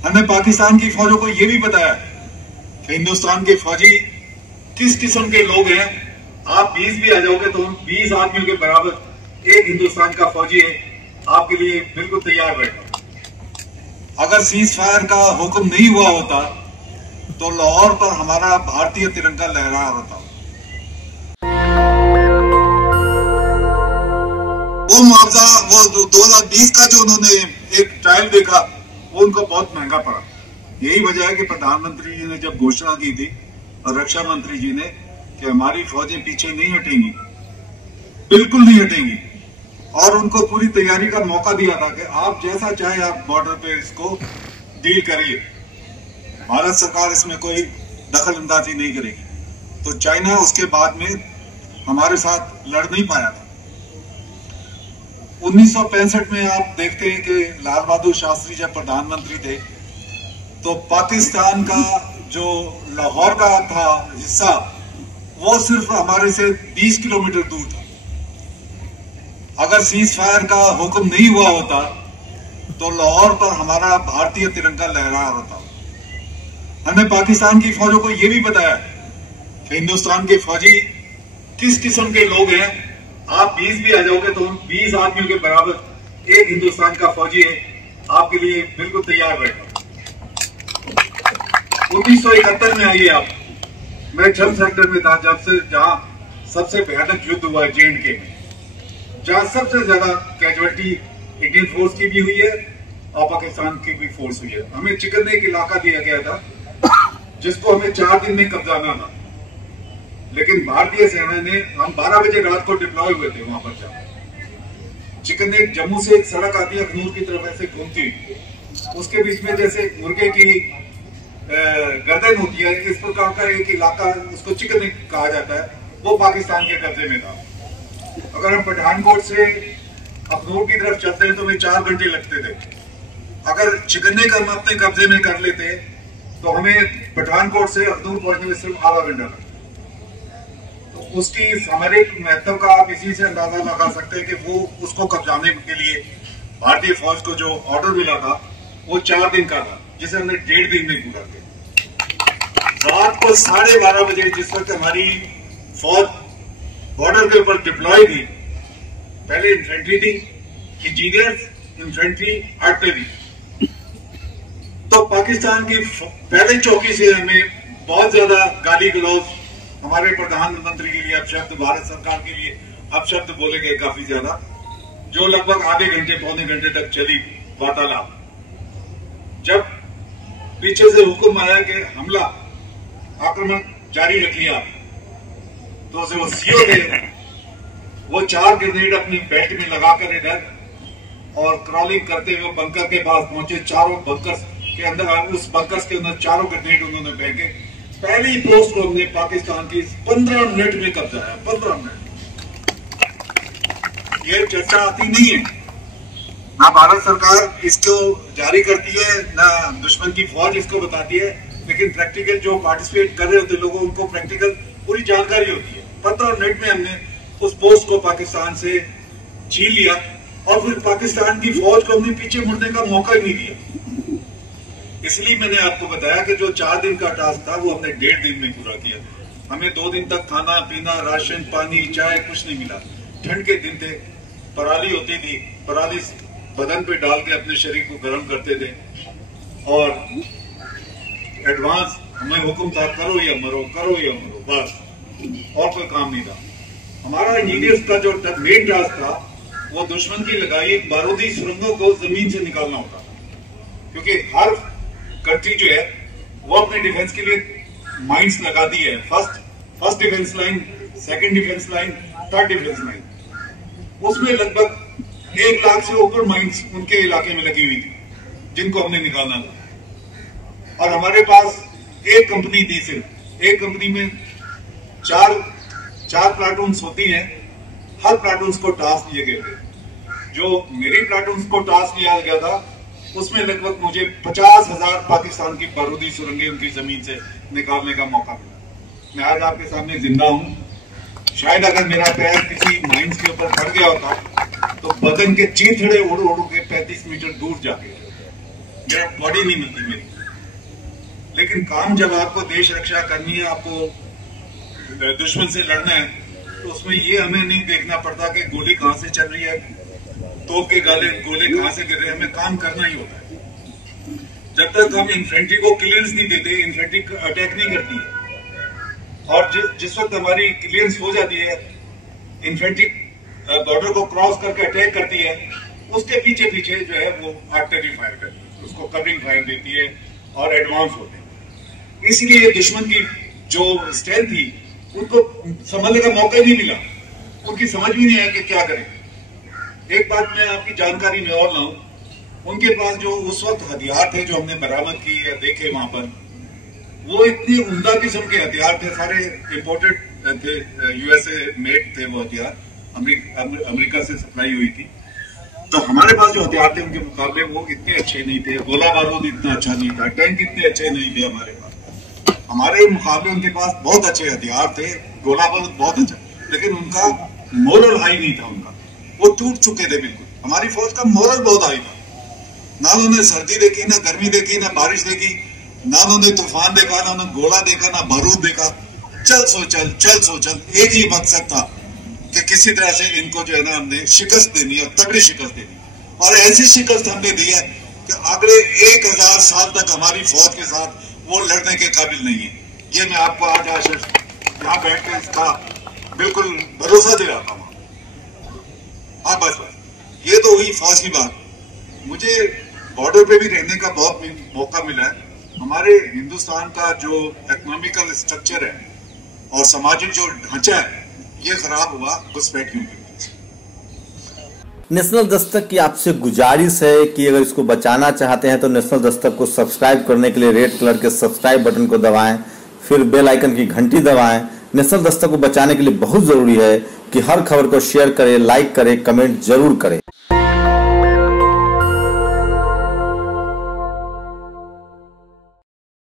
हमने पाकिस्तान की फौजों को यह भी बताया कि हिंदुस्तान के फौजी किस किस्म के लोग हैं। आप 20 भी आ जाओगे तो 20 आदमियों के बराबर एक हिंदुस्तान का फौजी है आपके लिए बिल्कुल तैयार रहेगा। अगर सीज फायर का हुक्म नहीं हुआ होता तो लाहौर पर हमारा भारतीय तिरंगा लहरा होता। वो मुआवजा वो 2020 का जो उन्होंने एक ट्रायल देखा वो उनको बहुत महंगा पड़ा। यही वजह है कि प्रधानमंत्री जी ने जब घोषणा की थी और रक्षा मंत्री जी ने कि हमारी फौजें पीछे नहीं हटेंगी, बिल्कुल नहीं हटेंगी, और उनको पूरी तैयारी का मौका दिया था कि आप जैसा चाहे आप बॉर्डर पे इसको डील करिए, भारत सरकार इसमें कोई दखल अंदाजी नहीं करेगी। तो चाइना उसके बाद में हमारे साथ लड़ नहीं पाया था। 1965 में आप देखते हैं कि लाल बहादुर शास्त्री जब प्रधानमंत्री थे तो पाकिस्तान का जो लाहौर का था हिस्सा वो सिर्फ हमारे से 20 किलोमीटर दूर था। अगर सीज फायर का हुक्म नहीं हुआ होता तो लाहौर पर हमारा भारतीय तिरंगा लहरा होता। हमने पाकिस्तान की फौजों को यह भी बताया कि हिंदुस्तान के फौजी किस किस्म के लोग हैं। आप 20 भी आ जाओगे तो 20 आदमियों के बराबर एक हिंदुस्तान का फौजी है आपके लिए बिल्कुल तैयार रहेगा। 1971 में आइए आप, मैं जम सेक्टर में था जहां सबसे भयानक युद्ध हुआ J&K में, जहां सबसे ज्यादा कैजुअलिटी इंडियन फोर्स की भी हुई है और पाकिस्तान की भी फोर्स हुई है। हमें चिकन नेक इलाका दिया गया था जिसको हमें 4 दिन में कब्जाना था, लेकिन भारतीय सेना ने, हम 12 बजे रात को डिप्लॉय हुए थे वहां पर जाकर। चिकन नेक जम्मू से एक सड़क आती है अखनूर की तरफ ऐसे घूमती हुई, उसके बीच में जैसे मुर्गे की गर्दन होती है, इस प्रकार का एक इलाका उसको चिकन नेक कहा जाता है, वो पाकिस्तान के कब्जे में था। अगर हम पठानकोट से अखनूर की तरफ चलते हैं तो हमें 4 घंटे लगते थे। अगर चिकन नेक हम अपने कब्जे में कर लेते तो हमें पठानकोट से अखनूर पहुंचने में सिर्फ आधा घंटा लगता। तो उसकी सामरिक महत्व का आप इसी से अंदाजा लगा सकते हैं कि वो उसको कब्जाने के लिए भारतीय फौज को जो ऑर्डर मिला था वो 4 दिन का था, जिसे हमने 1.5 दिन में पूरा किया। रात को 12:30 बजे जिस वक्त हमारी फौज बॉर्डर के ऊपर डिप्लॉय थी, पहले इन्फेंट्री थी, इंजीनियर्स, इन्फेंट्री, आर्टिलरी, तो पाकिस्तान की पहले चौकी से हमें बहुत ज्यादा गाली गलौज हमारे प्रधानमंत्री के लिए अपशब्द, भारत सरकार के लिए अपशब्द बोले गए काफी ज्यादा, जो लगभग आधे घंटे पौने घंटे तक चली वार्तालाप। जब पीछे से हुक्म आया कि हमला, आक्रमण जारी रखिए आप, तो जो सीओ थे वो 4 ग्रेनेड अपनी बेल्ट में लगाकर इधर और क्रॉलिंग करते हुए बंकर के पास पहुंचे। चारों बंकर्स के अंदर, उस बंकर्स के अंदर 4 ग्रेनेड उन्होंने फेंके। पहली पोस्ट को हमने पाकिस्तान की 15 मिनट में कब्जाया। 15 मिनट। ये चर्चा आती नहीं है, ना भारत सरकार इसको जारी करती है, ना दुश्मन की फौज इसको बताती है, लेकिन प्रैक्टिकल जो पार्टिसिपेट कर रहे होते लोगों, उनको प्रैक्टिकल पूरी जानकारी होती है। 15 मिनट में हमने उस पोस्ट को पाकिस्तान से छीन लिया और फिर पाकिस्तान की फौज को हमने पीछे मुड़ने का मौका ही नहीं दिया। इसलिए मैंने आपको बताया कि जो 4 दिन का टास्क था वो हमने 1.5 दिन में पूरा किया। हमें 2 दिन तक खाना पीना, राशन, पानी, चाय कुछ नहीं मिला। ठंड के दिन थे, पराली होती थी, पराली बदन पे डाल के अपने शरीर को गर्म करते थे और एडवांस हमें हुक्म था करो या मरो, करो या मरो, बस, और कोई काम नहीं था। हमारा इंजीनियर्स का जो मेन टास्क था वो दुश्मन की लगाई बारूदी सुरंगों को जमीन से निकालना होता था, क्योंकि हर कंट्री जो है वो अपने डिफेंस के लिए माइंस लगा दी है। First defence line, second defence line, third defence line, उसमें लगभग 1 लाख से ऊपर माइंस उनके इलाके में लगी हुई थी जिनको हमने निकालना था। और हमारे पास एक कंपनी थी, सिर्फ एक कंपनी में 4 प्लाटून्स होती हैं। हर प्लाटून्स को टास्क दिए गए थे। जो मेरी प्लाटून्स को टास्क दिया गया था उसमें लगभग मुझे 50,000 पाकिस्तान की बारूदी सुरंगें उनकी जमीन से निकालने का मौका मिला। मैं आज आपके सामने जिंदा हूं। शायद अगर मेरा पैर किसी माइंस के ऊपर पड़ गया होता तो बदन के चीथड़े उड़ उड़ के 35 मीटर दूर जाके मेरा बॉडी नहीं मिलती मेरी। लेकिन काम जब आपको देश रक्षा करनी है, आपको दुश्मन से लड़ना है, तो उसमें ये हमें नहीं देखना पड़ता कि गोली कहां से चल रही है, तोप के गोले कहां से गिर रहे हैं, हमें काम करना ही होता है। जब तक हम इन्फेंट्री को क्लियरेंस नहीं देते, इन्फेंट्री अटैक नहीं करती है। और जिस वक्त हमारी क्लियरेंस हो जाती है, इन्फेंट्री बॉर्डर को क्रॉस करके अटैक करती है, उसके पीछे पीछे जो है वो आर्टिलरी फायर करती है, उसको कवरिंग फायर देती है और एडवांस होते हैं। इसलिए दुश्मन की जो स्ट्रेंथ थी उनको समझने का मौका ही नहीं मिला, उनकी समझ भी नहीं आया कि क्या करें। एक बात मैं आपकी जानकारी में और लाऊं, उनके पास जो उस वक्त हथियार थे जो हमने बरामद की या देखे वहां पर, वो इतनी उम्दा किस्म के हथियार थे, सारे इंपोर्टेड थे, यूएसए मेड थे वो हथियार, अमेरिका से सप्लाई हुई थी। तो हमारे पास जो हथियार थे उनके मुकाबले वो इतने अच्छे नहीं थे, गोला बारूद इतना अच्छा नहीं था, टैंक इतने अच्छे नहीं थे हमारे पास। हमारे मुकाबले उनके पास बहुत अच्छे हथियार थे, गोला बारूद बहुत अच्छा, लेकिन उनका मोरल हाई नहीं था, उनका वो टूट चुके थे बिल्कुल। हमारी फौज का मोरल बहुत हाई था, ना उन्होंने सर्दी देखी, ना गर्मी देखी, ना बारिश देखी, ना उन्होंने तूफान देखा, ना उन्होंने गोला देखा, ना बारूद देखा। चल सो चल, एक ही मकसद था कि किसी तरह से इनको जो है ना हमने शिकस्त देनी है, तगड़ी शिकस्त देनी, और ऐसी शिकस्त हमने दी है कि अगले 1000 साल तक हमारी फौज के साथ वो लड़ने के काबिल नहीं है। ये मैं आपको आज यहाँ बैठ के इसका बिल्कुल भरोसा दे रहा था। हाँ बस ये तो हुई फौज की बात। मुझे बॉर्डर पे भी रहने का बहुत मौका मिला है। हमारे हिंदुस्तान का जो इकोनॉमिकल स्ट्रक्चर है और सामाजिक जो ढांचा है, ये खराब हुआ घुसपैठियों की। नेशनल दस्तक की आपसे गुजारिश है कि अगर इसको बचाना चाहते हैं तो नेशनल दस्तक को सब्सक्राइब करने के लिए रेड कलर के सब्सक्राइब बटन को दबाएं, फिर बेल आइकन की घंटी दबाएं। नेशनल दस्तक को बचाने के लिए बहुत जरूरी है कि हर खबर को शेयर करें, लाइक करें, कमेंट जरूर करें।